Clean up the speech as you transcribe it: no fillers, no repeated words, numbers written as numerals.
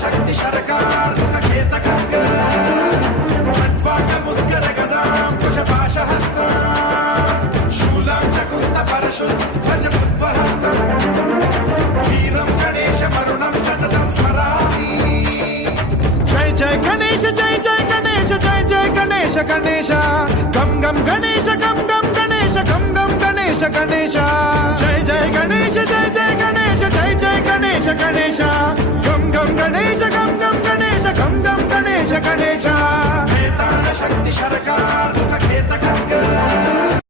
शक्ति सरकार खेत मुद्गर गदां कुशपाशहस्त शूलां चकुन्द परशु ध्वज बुद्वहस्तम् वीरं गणेश मरुणं सततं स्मरामि। जय जय गणेश जय जय गणेश जय जय गणेश गणेश गम गम गणेश गम गम गणेश गम गम गणेश गणेश जय जय गणेश जय जय गणेश जय जय गणेश गणेश गम गम गणेश गम गम गणेश गम गम गणेश गणेश शक्ति सरकार